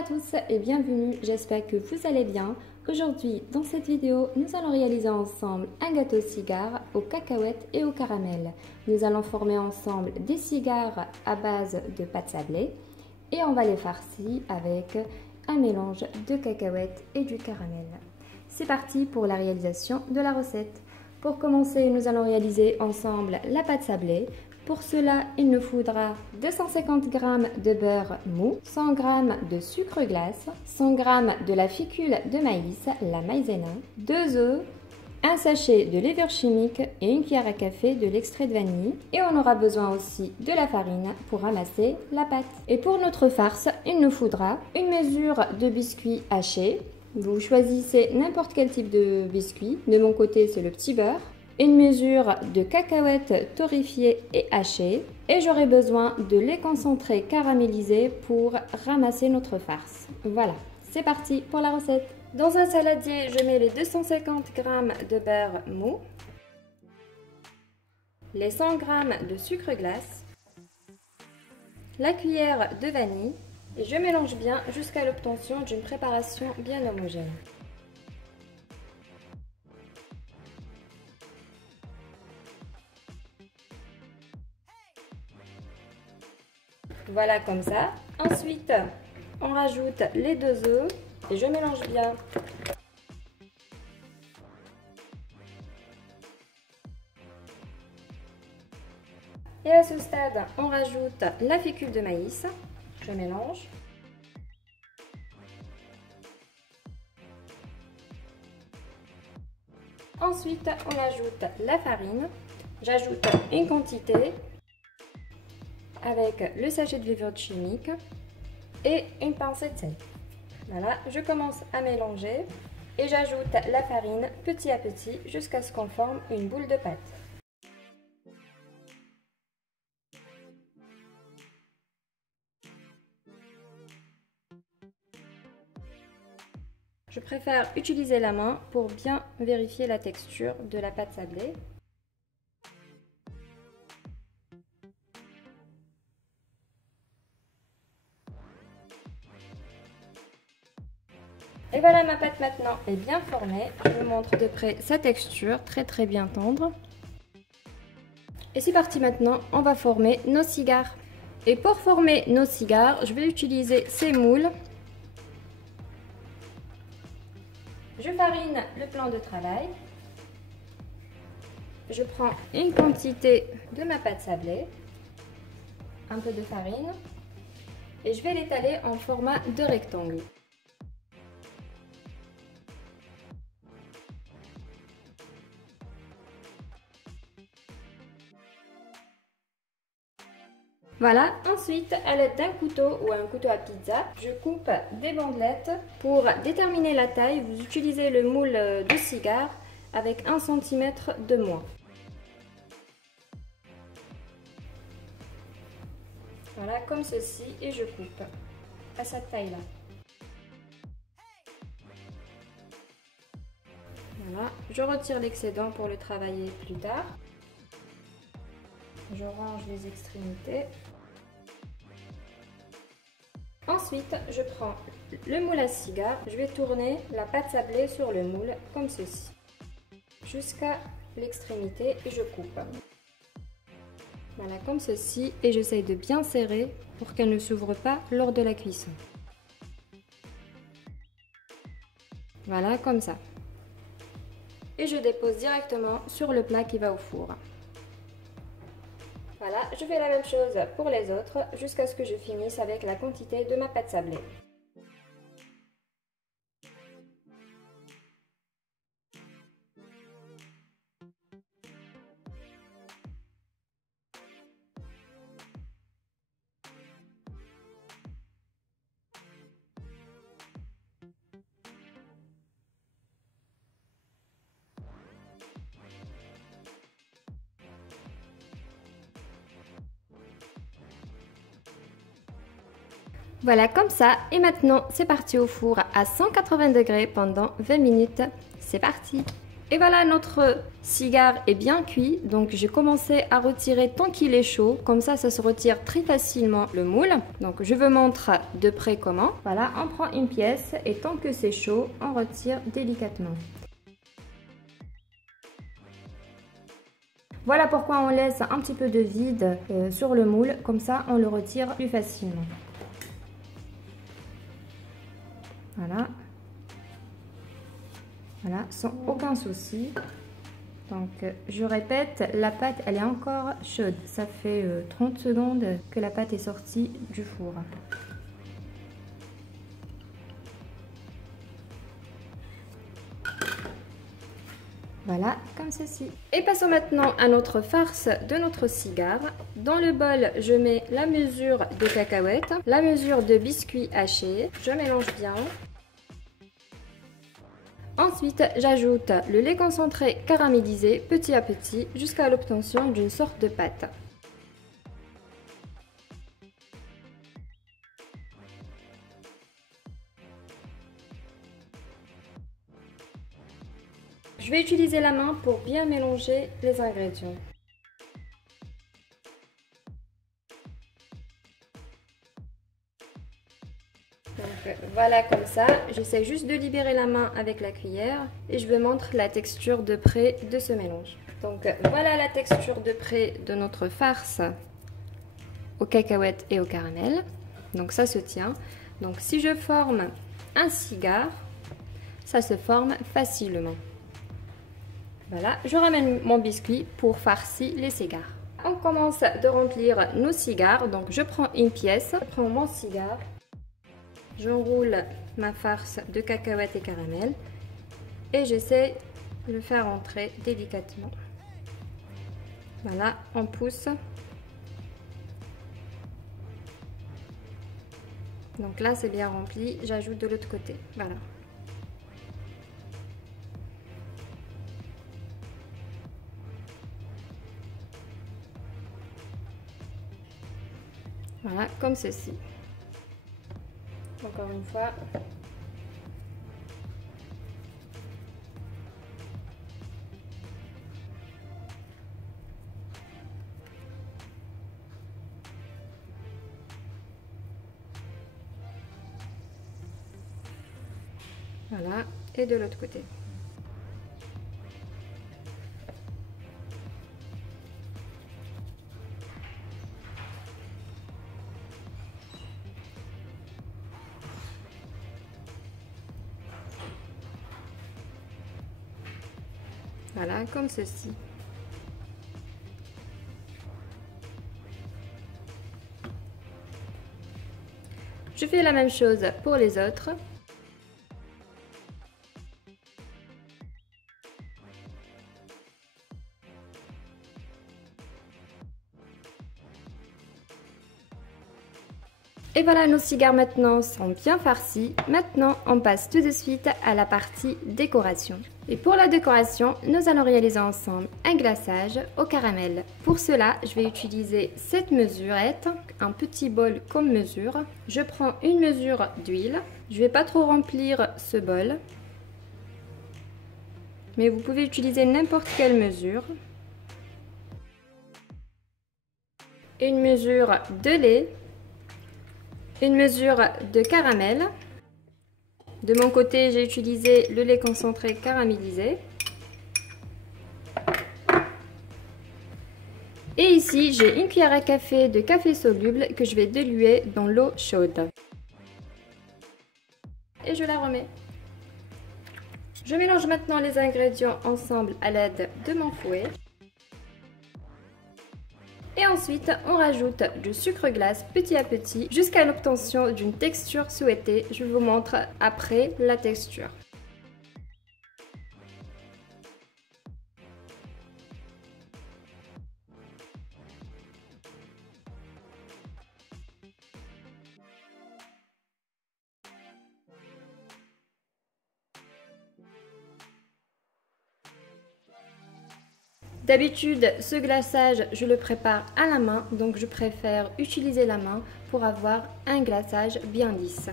à tous et bienvenue, j'espère que vous allez bien. Aujourd'hui, dans cette vidéo, nous allons réaliser ensemble un gâteau cigare aux cacahuètes et au caramel. Nous allons former ensemble des cigares à base de pâte sablée et on va les farcir avec un mélange de cacahuètes et du caramel. C'est parti pour la réalisation de la recette. Pour commencer, nous allons réaliser ensemble la pâte sablée. Pour cela, il nous faudra 250 g de beurre mou, 100 g de sucre glace, 100 g de la fécule de maïs, la maïzena, 2 œufs, un sachet de levure chimique et une cuillère à café de l'extrait de vanille. Et on aura besoin aussi de la farine pour ramasser la pâte. Et pour notre farce, il nous faudra une mesure de biscuits hachés. Vous choisissez n'importe quel type de biscuit. De mon côté, c'est le petit beurre. Une mesure de cacahuètes torréfiées et hachées. Et j'aurai besoin de lait concentré caramélisé pour ramasser notre farce. Voilà, c'est parti pour la recette. Dans un saladier, je mets les 250 g de beurre mou, les 100 g de sucre glace, la cuillère de vanille et je mélange bien jusqu'à l'obtention d'une préparation bien homogène. Voilà comme ça. Ensuite, on rajoute les 2 œufs et je mélange bien. Et à ce stade, on rajoute la fécule de maïs. Je mélange. Ensuite, on ajoute la farine. J'ajoute une quantité avec le sachet de levure chimique et une pincée de sel. Voilà, je commence à mélanger et j'ajoute la farine petit à petit jusqu'à ce qu'on forme une boule de pâte. Je préfère utiliser la main pour bien vérifier la texture de la pâte sablée. Et voilà, ma pâte maintenant est bien formée. Je vous montre de près sa texture, très bien tendre. Et c'est parti maintenant, on va former nos cigares. Et pour former nos cigares, je vais utiliser ces moules. Je farine le plan de travail. Je prends une quantité de ma pâte sablée, un peu de farine, et je vais l'étaler en format de rectangle. Voilà, ensuite à l'aide d'un couteau ou un couteau à pizza, je coupe des bandelettes. Pour déterminer la taille, vous utilisez le moule de cigare avec 1 cm de moins. Voilà, comme ceci, et je coupe à cette taille-là. Voilà, je retire l'excédent pour le travailler plus tard. Je range les extrémités. Ensuite, je prends le moule à cigare, je vais tourner la pâte sablée sur le moule comme ceci, jusqu'à l'extrémité et je coupe. Voilà, comme ceci, et j'essaye de bien serrer pour qu'elle ne s'ouvre pas lors de la cuisson. Voilà, comme ça. Et je dépose directement sur le plat qui va au four. Voilà, je fais la même chose pour les autres jusqu'à ce que je finisse avec la quantité de ma pâte sablée. Voilà comme ça, et maintenant c'est parti au four à 180 degrés pendant 20 minutes. C'est parti! Et voilà, notre cigare est bien cuit, donc j'ai commencé à retirer tant qu'il est chaud, comme ça se retire très facilement le moule. Donc je vous montre de près comment. Voilà, on prend une pièce et tant que c'est chaud, on retire délicatement. Voilà pourquoi on laisse un petit peu de vide sur le moule, comme ça on le retire plus facilement. Voilà. Voilà, sans aucun souci. Donc je répète, la pâte elle est encore chaude. Ça fait 30 secondes que la pâte est sortie du four. Voilà, comme ceci. Et passons maintenant à notre farce de notre cigare. Dans le bol, je mets la mesure de cacahuètes, la mesure de biscuits hachés. Je mélange bien. Ensuite, j'ajoute le lait concentré caramélisé petit à petit jusqu'à l'obtention d'une sorte de pâte. Je vais utiliser la main pour bien mélanger les ingrédients. Donc voilà, comme ça, j'essaie juste de libérer la main avec la cuillère et je vous montre la texture de près de ce mélange. Donc voilà la texture de près de notre farce aux cacahuètes et au caramel. Donc ça se tient. Donc si je forme un cigare, ça se forme facilement. Voilà, je ramène mon biscuit pour farcir les cigares. On commence de remplir nos cigares. Donc je prends une pièce, je prends mon cigare. J'enroule ma farce de cacahuètes et caramel et j'essaie de le faire entrer délicatement. Voilà, on pousse. Donc là, c'est bien rempli. J'ajoute de l'autre côté. Voilà. Voilà, comme ceci. Encore une fois. Voilà, et de l'autre côté. Voilà, comme ceci. Je fais la même chose pour les autres. Et voilà, nos cigares maintenant sont bien farcis. Maintenant, on passe tout de suite à la partie décoration. Et pour la décoration, nous allons réaliser ensemble un glaçage au caramel. Pour cela, je vais utiliser cette mesurette, un petit bol comme mesure. Je prends une mesure d'huile. Je ne vais pas trop remplir ce bol, mais vous pouvez utiliser n'importe quelle mesure. Une mesure de lait. Une mesure de caramel. De mon côté, j'ai utilisé le lait concentré caramélisé. Et ici, j'ai une cuillère à café de café soluble que je vais diluer dans l'eau chaude. Et je la remets. Je mélange maintenant les ingrédients ensemble à l'aide de mon fouet. Et ensuite, on rajoute du sucre glace petit à petit jusqu'à l'obtention d'une texture souhaitée. Je vous montre après la texture. D'habitude, ce glaçage, je le prépare à la main, donc je préfère utiliser la main pour avoir un glaçage bien lisse.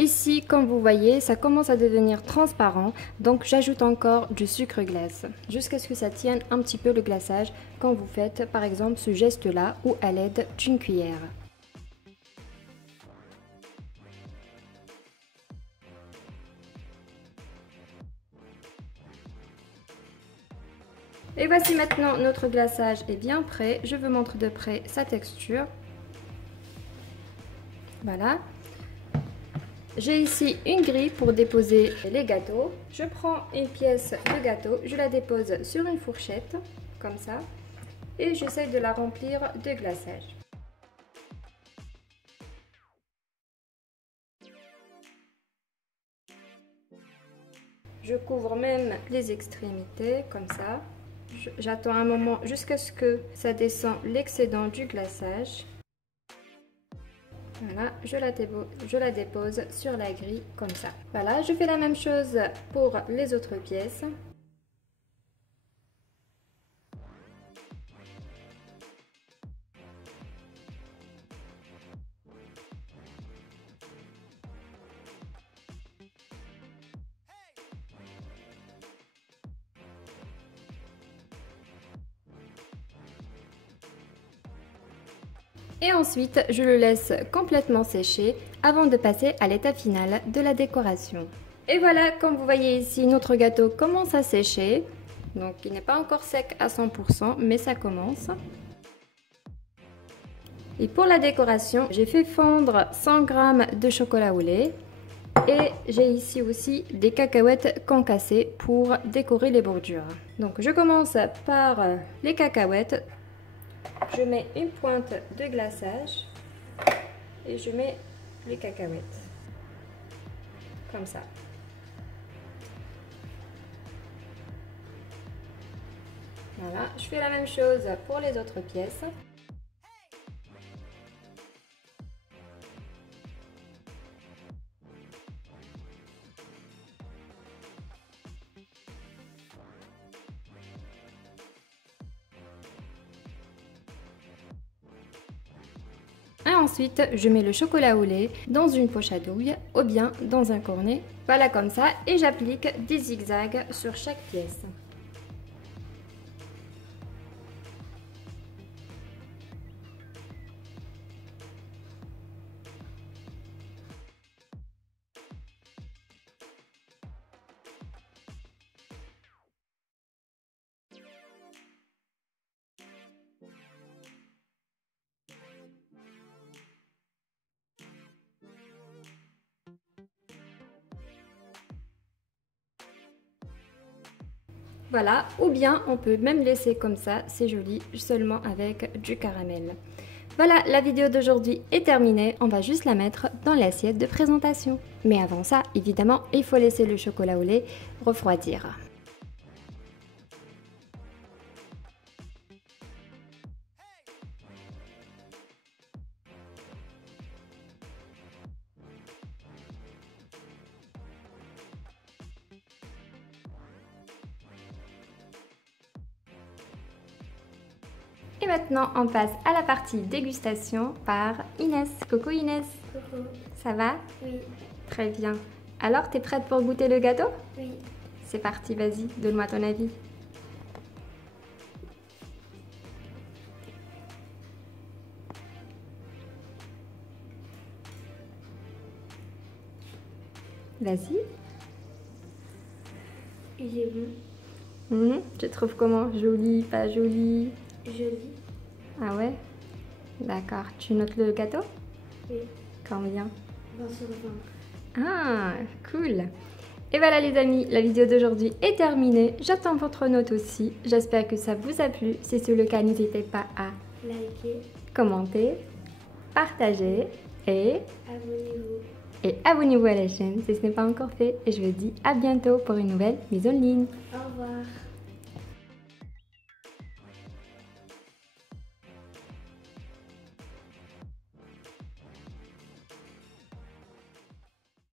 Ici, comme vous voyez, ça commence à devenir transparent, donc j'ajoute encore du sucre glace, jusqu'à ce que ça tienne un petit peu le glaçage quand vous faites par exemple ce geste-là ou à l'aide d'une cuillère. Et voici maintenant notre glaçage est bien prêt. Je vous montre de près sa texture. Voilà. J'ai ici une grille pour déposer les gâteaux. Je prends une pièce de gâteau, je la dépose sur une fourchette, comme ça, et j'essaie de la remplir de glaçage. Je couvre même les extrémités, comme ça. J'attends un moment jusqu'à ce que ça descend l'excédent du glaçage. Voilà, je la dépose sur la grille comme ça. Voilà, je fais la même chose pour les autres pièces. Et ensuite, je le laisse complètement sécher avant de passer à l'étape finale de la décoration. Et voilà, comme vous voyez ici, notre gâteau commence à sécher. Donc, il n'est pas encore sec à 100%, mais ça commence. Et pour la décoration, j'ai fait fondre 100 g de chocolat au lait. Et j'ai ici aussi des cacahuètes concassées pour décorer les bordures. Donc, je commence par les cacahuètes. Je mets une pointe de glaçage et je mets les cacahuètes, comme ça. Voilà, je fais la même chose pour les autres pièces. Et ensuite, je mets le chocolat au lait dans une poche à douille ou bien dans un cornet. Voilà comme ça et j'applique des zigzags sur chaque pièce. Voilà, ou bien on peut même laisser comme ça, c'est joli, seulement avec du caramel. Voilà, la vidéo d'aujourd'hui est terminée, on va juste la mettre dans l'assiette de présentation. Mais avant ça, évidemment, il faut laisser le chocolat au lait refroidir. Et maintenant, on passe à la partie dégustation par Inès. Coucou Inès. Coucou. Ça va? Oui. Très bien. Alors, t'es prête pour goûter le gâteau? Oui. C'est parti, vas-y, donne-moi ton avis. Vas-y. Il est bon. Tu trouves comment? Joli, pas joli? Joli. Ah ouais? D'accord. Tu notes le gâteau? Oui. Combien? 20 sur 20. Ah, cool. Et voilà les amis, la vidéo d'aujourd'hui est terminée. J'attends votre note aussi. J'espère que ça vous a plu. Si c'est le cas, n'hésitez pas à Likez. commenter, partager et Abonnez-vous. abonnez-vous à la chaîne si ce n'est pas encore fait. Et je vous dis à bientôt pour une nouvelle mise en ligne. Au